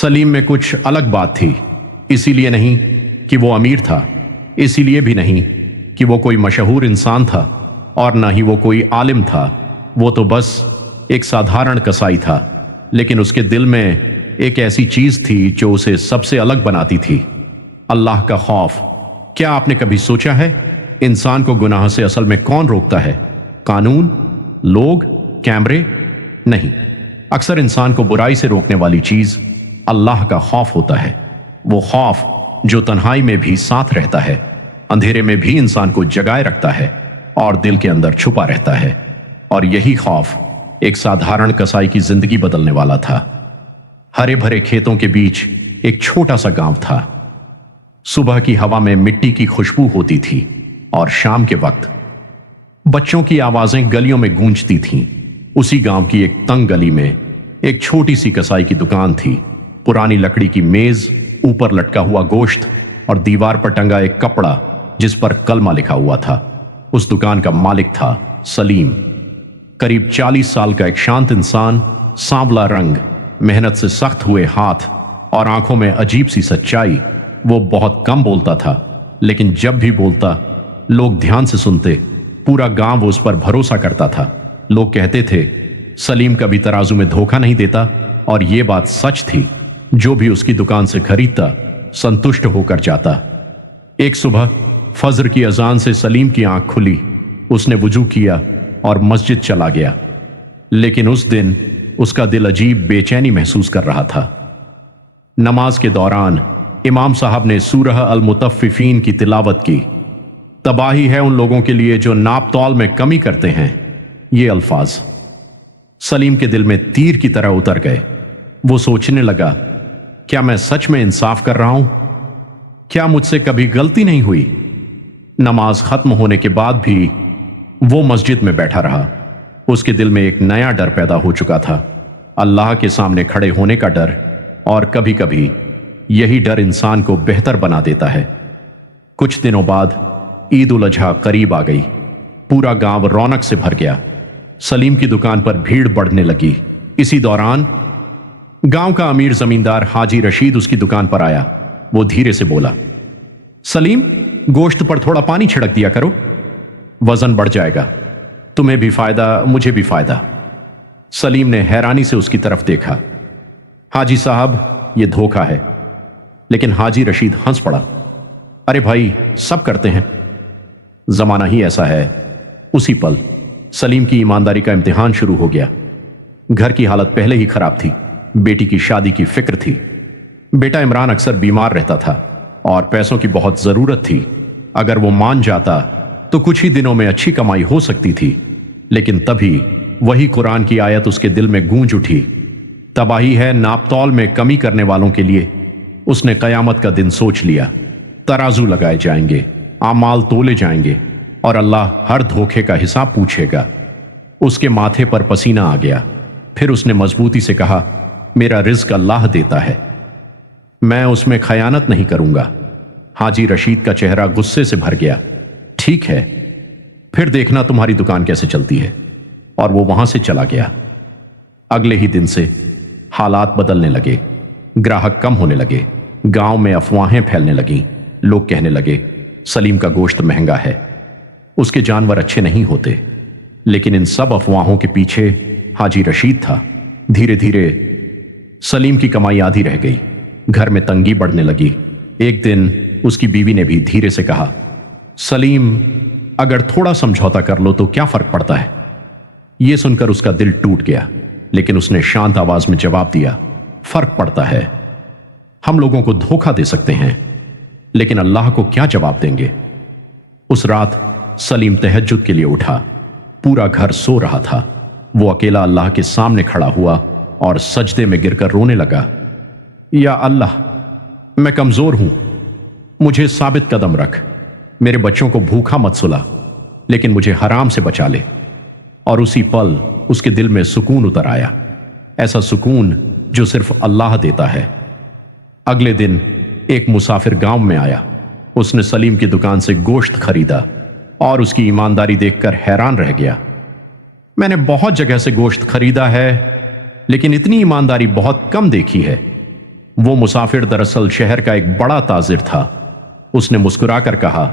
सलीम में कुछ अलग बात थी। इसीलिए नहीं कि वो अमीर था, इसीलिए भी नहीं कि वो कोई मशहूर इंसान था, और ना ही वो कोई आलिम था। वो तो बस एक साधारण कसाई था, लेकिन उसके दिल में एक ऐसी चीज थी जो उसे सबसे अलग बनाती थी, अल्लाह का खौफ। क्या आपने कभी सोचा है, इंसान को गुनाह से असल में कौन रोकता है? कानून, लोग, कैमरे? नहीं, अक्सर इंसान को बुराई से रोकने वाली चीज अल्लाह का खौफ होता है। वो खौफ जो तन्हाई में भी साथ रहता है, अंधेरे में भी इंसान को जगाए रखता है और दिल के अंदर छुपा रहता है। और यही खौफ एक साधारण कसाई की जिंदगी बदलने वाला था। हरे भरे खेतों के बीच एक छोटा सा गांव था। सुबह की हवा में मिट्टी की खुशबू होती थी और शाम के वक्त बच्चों की आवाजें गलियों में गूंजती थीं। उसी गांव की एक तंग गली में एक छोटी सी कसाई की दुकान थी। पुरानी लकड़ी की मेज, ऊपर लटका हुआ गोश्त और दीवार पर टंगा एक कपड़ा जिस पर कलमा लिखा हुआ था। उस दुकान का मालिक था सलीम, करीब 40 साल का एक शांत इंसान, सांवला रंग, मेहनत से सख्त हुए हाथ और आंखों में अजीब सी सच्चाई। वो बहुत कम बोलता था, लेकिन जब भी बोलता लोग ध्यान से सुनते। पूरा गांव उस पर भरोसा करता था। लोग कहते थे सलीम कभी तराजू में धोखा नहीं देता, और ये बात सच थी। जो भी उसकी दुकान से खरीदता संतुष्ट होकर जाता। एक सुबह फजर की अजान से सलीम की आंख खुली। उसने वुजू किया और मस्जिद चला गया, लेकिन उस दिन उसका दिल अजीब बेचैनी महसूस कर रहा था। नमाज के दौरान इमाम साहब ने सूरह अल मुतफ्फिफीन की तिलावत की। तबाही है उन लोगों के लिए जो नाप तौल में कमी करते हैं। ये अल्फाज सलीम के दिल में तीर की तरह उतर गए। वो सोचने लगा, क्या मैं सच में इंसाफ कर रहा हूं? क्या मुझसे कभी गलती नहीं हुई? नमाज खत्म होने के बाद भी वो मस्जिद में बैठा रहा। उसके दिल में एक नया डर पैदा हो चुका था, अल्लाह के सामने खड़े होने का डर। और कभी कभी यही डर इंसान को बेहतर बना देता है। कुछ दिनों बाद ईद उल अजहा करीब आ गई। पूरा गांव रौनक से भर गया। सलीम की दुकान पर भीड़ बढ़ने लगी। इसी दौरान गांव का अमीर जमींदार हाजी रशीद उसकी दुकान पर आया। वो धीरे से बोला, सलीम, गोश्त पर थोड़ा पानी छिड़क दिया करो, वजन बढ़ जाएगा। तुम्हें भी फायदा, मुझे भी फायदा। सलीम ने हैरानी से उसकी तरफ देखा। हाजी साहब, यह धोखा है। लेकिन हाजी रशीद हंस पड़ा। अरे भाई, सब करते हैं, जमाना ही ऐसा है। उसी पल सलीम की ईमानदारी का इम्तिहान शुरू हो गया। घर की हालत पहले ही खराब थी। बेटी की शादी की फिक्र थी। बेटा इमरान अक्सर बीमार रहता था और पैसों की बहुत जरूरत थी। अगर वो मान जाता तो कुछ ही दिनों में अच्छी कमाई हो सकती थी। लेकिन तभी वही कुरान की आयत उसके दिल में गूंज उठी, तबाही है नापतौल में कमी करने वालों के लिए। उसने कयामत का दिन सोच लिया। तराजू लगाए जाएंगे, आमाल तोले जाएंगे और अल्लाह हर धोखे का हिसाब पूछेगा। उसके माथे पर पसीना आ गया। फिर उसने मजबूती से कहा, मेरा रिज्क अल्लाह देता है, मैं उसमें खयानत नहीं करूंगा। हाजी रशीद का चेहरा गुस्से से भर गया। ठीक है, फिर देखना तुम्हारी दुकान कैसे चलती है। और वो वहां से चला गया। अगले ही दिन से हालात बदलने लगे। ग्राहक कम होने लगे। गांव में अफवाहें फैलने लगीं। लोग कहने लगे सलीम का गोश्त महंगा है, उसके जानवर अच्छे नहीं होते। लेकिन इन सब अफवाहों के पीछे हाजी रशीद था। धीरे धीरे सलीम की कमाई आधी रह गई। घर में तंगी बढ़ने लगी। एक दिन उसकी बीवी ने भी धीरे से कहा, सलीम, अगर थोड़ा समझौता कर लो तो क्या फर्क पड़ता है? यह सुनकर उसका दिल टूट गया, लेकिन उसने शांत आवाज में जवाब दिया, फर्क पड़ता है। हम लोगों को धोखा दे सकते हैं, लेकिन अल्लाह को क्या जवाब देंगे? उस रात सलीम तहज्जुद के लिए उठा। पूरा घर सो रहा था। वो अकेला अल्लाह के सामने खड़ा हुआ और सजदे में गिरकर रोने लगा। या अल्लाह, मैं कमजोर हूं, मुझे साबित कदम रख। मेरे बच्चों को भूखा मत सुला, लेकिन मुझे हराम से बचा ले। और उसी पल उसके दिल में सुकून उतर आया, ऐसा सुकून जो सिर्फ अल्लाह देता है। अगले दिन एक मुसाफिर गांव में आया। उसने सलीम की दुकान से गोश्त खरीदा और उसकी ईमानदारी देखकर हैरान रह गया। मैंने बहुत जगह से गोश्त खरीदा है, लेकिन इतनी ईमानदारी बहुत कम देखी है। वो मुसाफिर दरअसल शहर का एक बड़ा ताजिर था। उसने मुस्कुराकर कहा,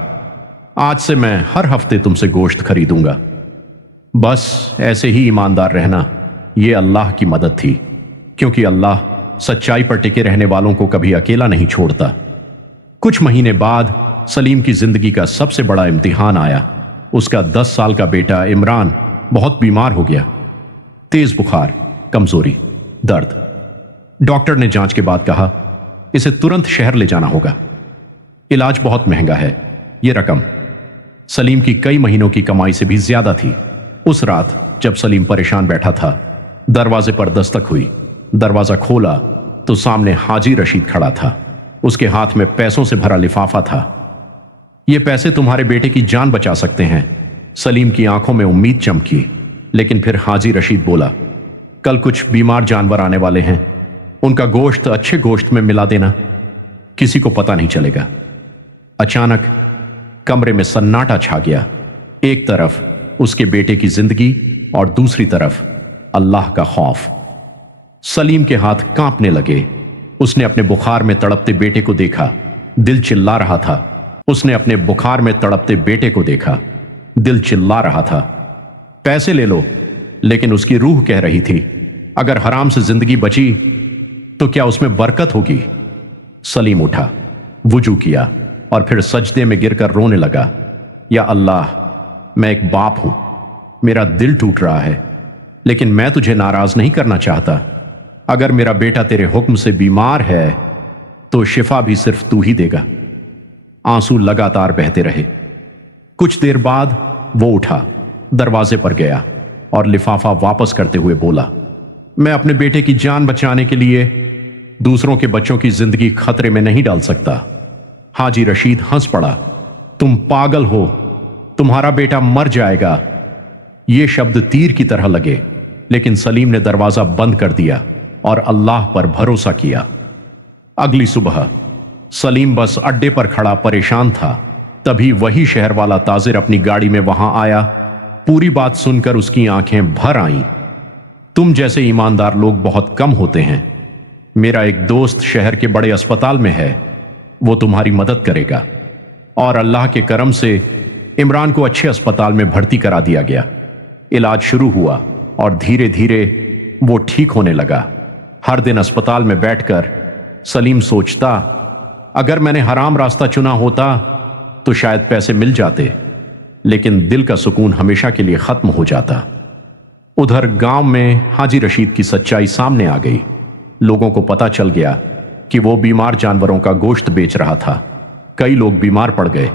आज से मैं हर हफ्ते तुमसे गोश्त खरीदूंगा। बस ऐसे ही ईमानदार रहना, यह अल्लाह की मदद थी, क्योंकि अल्लाह सच्चाई पर टिके रहने वालों को कभी अकेला नहीं छोड़ता। कुछ महीने बाद सलीम की जिंदगी का सबसे बड़ा इम्तिहान आया। उसका 10 साल का बेटा इमरान बहुत बीमार हो गया। तेज बुखार, कमजोरी, दर्द। डॉक्टर ने जांच के बाद कहा, इसे तुरंत शहर ले जाना होगा। इलाज बहुत महंगा है। यह रकम सलीम की कई महीनों की कमाई से भी ज्यादा थी। उस रात जब सलीम परेशान बैठा था, दरवाजे पर दस्तक हुई। दरवाजा खोला तो सामने हाजी रशीद खड़ा था। उसके हाथ में पैसों से भरा लिफाफा था। ये पैसे तुम्हारे बेटे की जान बचा सकते हैं। सलीम की आंखों में उम्मीद चमकी, लेकिन फिर हाजी रशीद बोला, कल कुछ बीमार जानवर आने वाले हैं, उनका गोश्त अच्छे गोश्त में मिला देना, किसी को पता नहीं चलेगा। अचानक कमरे में सन्नाटा छा गया। एक तरफ उसके बेटे की जिंदगी और दूसरी तरफ अल्लाह का खौफ। सलीम के हाथ कांपने लगे। उसने अपने बुखार में तड़पते बेटे को देखा। दिल चिल्ला रहा था। उसने अपने बुखार में तड़पते बेटे को देखा। दिल चिल्ला रहा था, पैसे ले लो। लेकिन उसकी रूह कह रही थी, अगर हराम से जिंदगी बची तो क्या उसमें बरकत होगी। सलीम उठा, वुजू किया और फिर सजदे में गिरकर रोने लगा। या अल्लाह, मैं एक बाप हूं, मेरा दिल टूट रहा है, लेकिन मैं तुझे नाराज नहीं करना चाहता। अगर मेरा बेटा तेरे हुक्म से बीमार है तो शिफा भी सिर्फ तू ही देगा। आंसू लगातार बहते रहे। कुछ देर बाद वो उठा, दरवाजे पर गया और लिफाफा वापस करते हुए बोला, मैं अपने बेटे की जान बचाने के लिए दूसरों के बच्चों की जिंदगी खतरे में नहीं डाल सकता। हाजी रशीद हंस पड़ा, तुम पागल हो, तुम्हारा बेटा मर जाएगा। ये शब्द तीर की तरह लगे, लेकिन सलीम ने दरवाजा बंद कर दिया और अल्लाह पर भरोसा किया। अगली सुबह सलीम बस अड्डे पर खड़ा परेशान था। तभी वही शहर वाला ताजिर अपनी गाड़ी में वहां आया। पूरी बात सुनकर उसकी आंखें भर आईं। तुम जैसे ईमानदार लोग बहुत कम होते हैं। मेरा एक दोस्त शहर के बड़े अस्पताल में है, वो तुम्हारी मदद करेगा। और अल्लाह के करम से इमरान को अच्छे अस्पताल में भर्ती करा दिया गया। इलाज शुरू हुआ और धीरे धीरे वो ठीक होने लगा। हर दिन अस्पताल में बैठकर सलीम सोचता, अगर मैंने हराम रास्ता चुना होता तो शायद पैसे मिल जाते, लेकिन दिल का सुकून हमेशा के लिए खत्म हो जाता। उधर गांव में हाजी रशीद की सच्चाई सामने आ गई। लोगों को पता चल गया कि वो बीमार जानवरों का गोश्त बेच रहा था। कई लोग बीमार पड़ गए।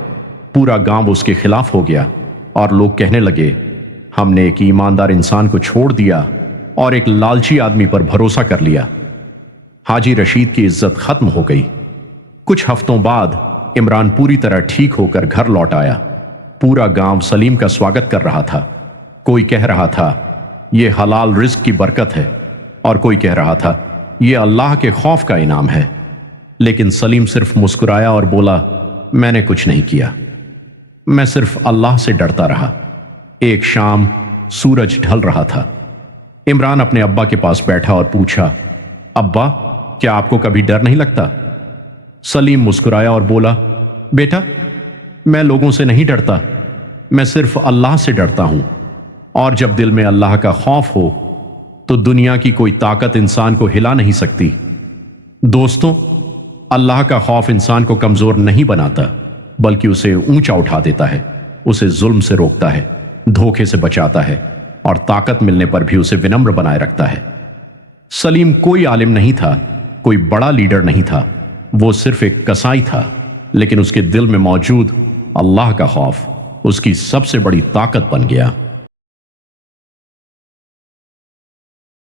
पूरा गांव उसके खिलाफ हो गया और लोग कहने लगे, हमने एक ईमानदार इंसान को छोड़ दिया और एक लालची आदमी पर भरोसा कर लिया। हाजी रशीद की इज्जत खत्म हो गई। कुछ हफ्तों बाद इमरान पूरी तरह ठीक होकर घर लौट आया। पूरा गांव सलीम का स्वागत कर रहा था। कोई कह रहा था, यह हलाल रिज्क की बरकत है, और कोई कह रहा था, यह अल्लाह के खौफ का इनाम है। लेकिन सलीम सिर्फ मुस्कुराया और बोला, मैंने कुछ नहीं किया, मैं सिर्फ अल्लाह से डरता रहा। एक शाम सूरज ढल रहा था। इमरान अपने अब्बा के पास बैठा और पूछा, अब्बा, क्या आपको कभी डर नहीं लगता? सलीम मुस्कुराया और बोला, बेटा, मैं लोगों से नहीं डरता, मैं सिर्फ अल्लाह से डरता हूं। और जब दिल में अल्लाह का खौफ हो तो दुनिया की कोई ताकत इंसान को हिला नहीं सकती। दोस्तों, अल्लाह का खौफ इंसान को कमजोर नहीं बनाता, बल्कि उसे ऊंचा उठा देता है। उसे जुल्म से रोकता है, धोखे से बचाता है और ताकत मिलने पर भी उसे विनम्र बनाए रखता है। सलीम कोई आलिम नहीं था, कोई बड़ा लीडर नहीं था। वो सिर्फ एक कसाई था, लेकिन उसके दिल में मौजूद अल्लाह का खौफ उसकी सबसे बड़ी ताकत बन गया।